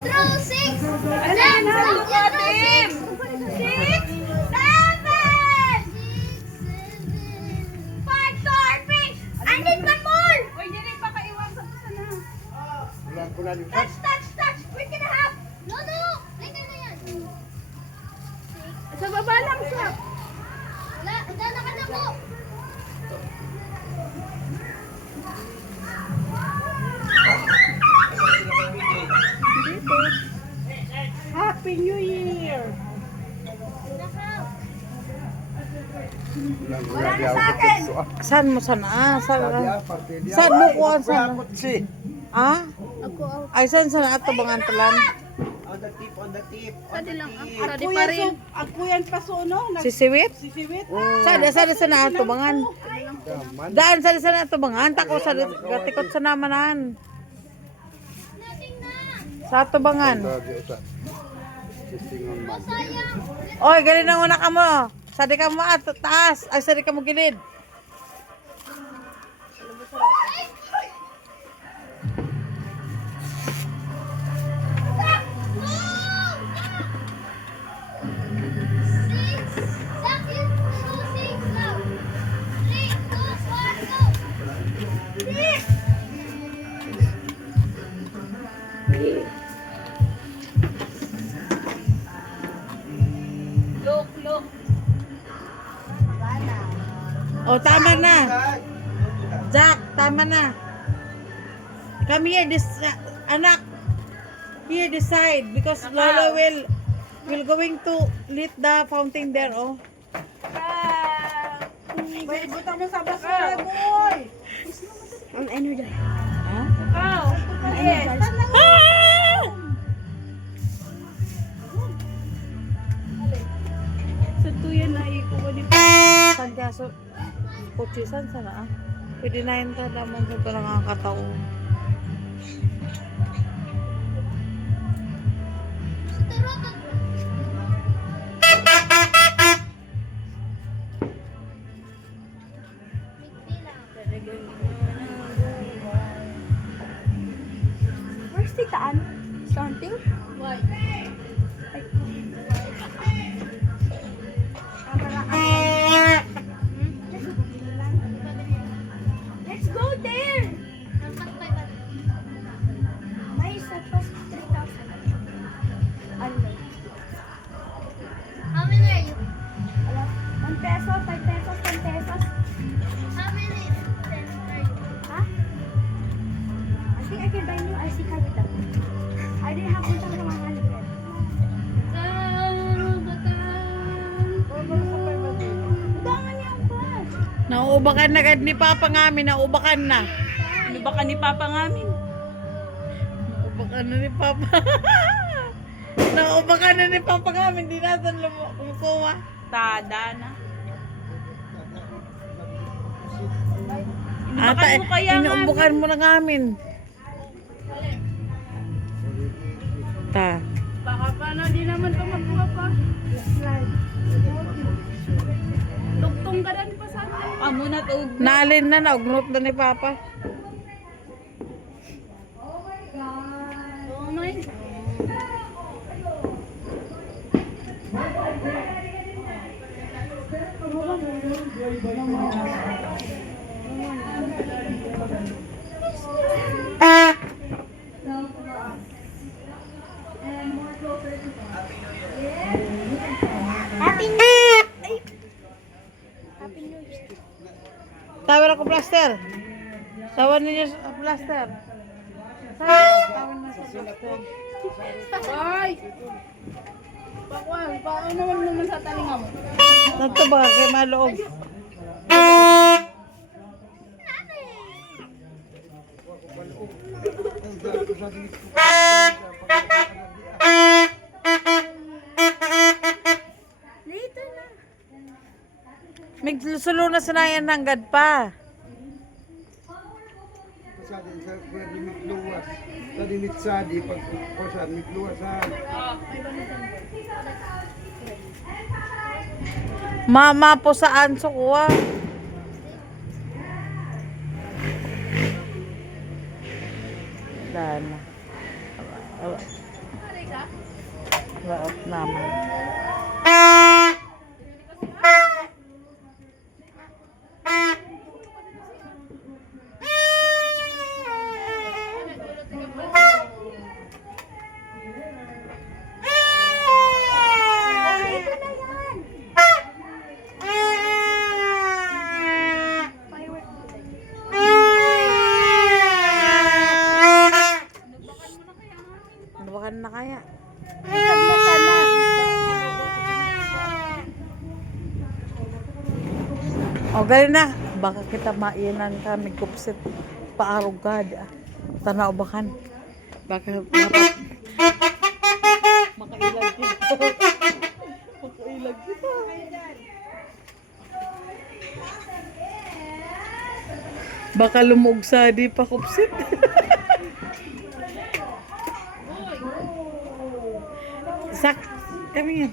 Throw 6, 7, Alam na, Six, 6, 7, 5, Torping! I need one more! Uy, dili pa kaiwan sa sana. Touch! We're gonna have... No! Later na yan. Sa baba lang siya. Wala, dala ka na po. Dito. Happy New Year! Wala na sa akin. Saan mo sana? Saan mo kuha sana? Ah? Ay, saan sana ato bang antalan? On the tip. Ako yan, ako yan pa so, no? Sisiwit? Sisiwit. Sada sana ato bangan. Daan sana ato bangan. Tako sa gatikot sa namanan. Sa ato bangan. Oy, galing na una ka mo. Sadi ka mo at taas. Ay, sadi ka mo gilid. Look. O, tama na. Jack, tama na. Come here, anak. Here, this side. Because Lolo will going to lit the fountain there, oh. Bay, butang mo sa basura, boy. Ha? Ikaw. Yes. Ah! Sa tuyan na ikuha ni San kaso, kutsisan sana ah. Pwede na yun ka naman sa ito nakakatao. Where's Tita Ann? Something? What? Let's go there! May surplus 3,000. Ano? How many are you? 1 peso, 5 pesos, 10 pesos. How many cents are you? Huh? I think I can buy new IC card with that. I didn't have utang sa 100. Udangan niya ang bus. Nauubakan na agad ni Papa ngamin, nauubakan na. Ano ba ka ni Papa ngamin? Nauubakan na ni Papa. Nauubakan na ni Papa ngamin, di natin kumukuha. Tada na. Ata, Inubakan mo kaya inuubakan mo na ngamin. Ta. Baka paano, di naman pa magbuha pa. Tugtong ka na pa sa akin. Amo na to. Naalin na, naugnot na ni Papa. Oh my God. Happy New Year! Happy New Year. Tawar ako plaster. Tawan ninyo sa plaster. Tawan na sa plaster. Ay! Pakuan, paano naman sa talinga mo? Nanto ba kay maloob? Later na. May sulo na sanayan nanggad pa. Tadi mitsadi pag kosan mitluwas sa Mama po saan so kuha? Dana. Laot naman. Ito na yan. Firework kulay. Nabakan na kaya. Taglata na. O, galing na. Baka kita mainan kami kupsit paarugad. Tanaw bakan. Baka dapat makailag kita. Makailag kita. Baka lumugsa di pa kupsit. Sak, kami yan.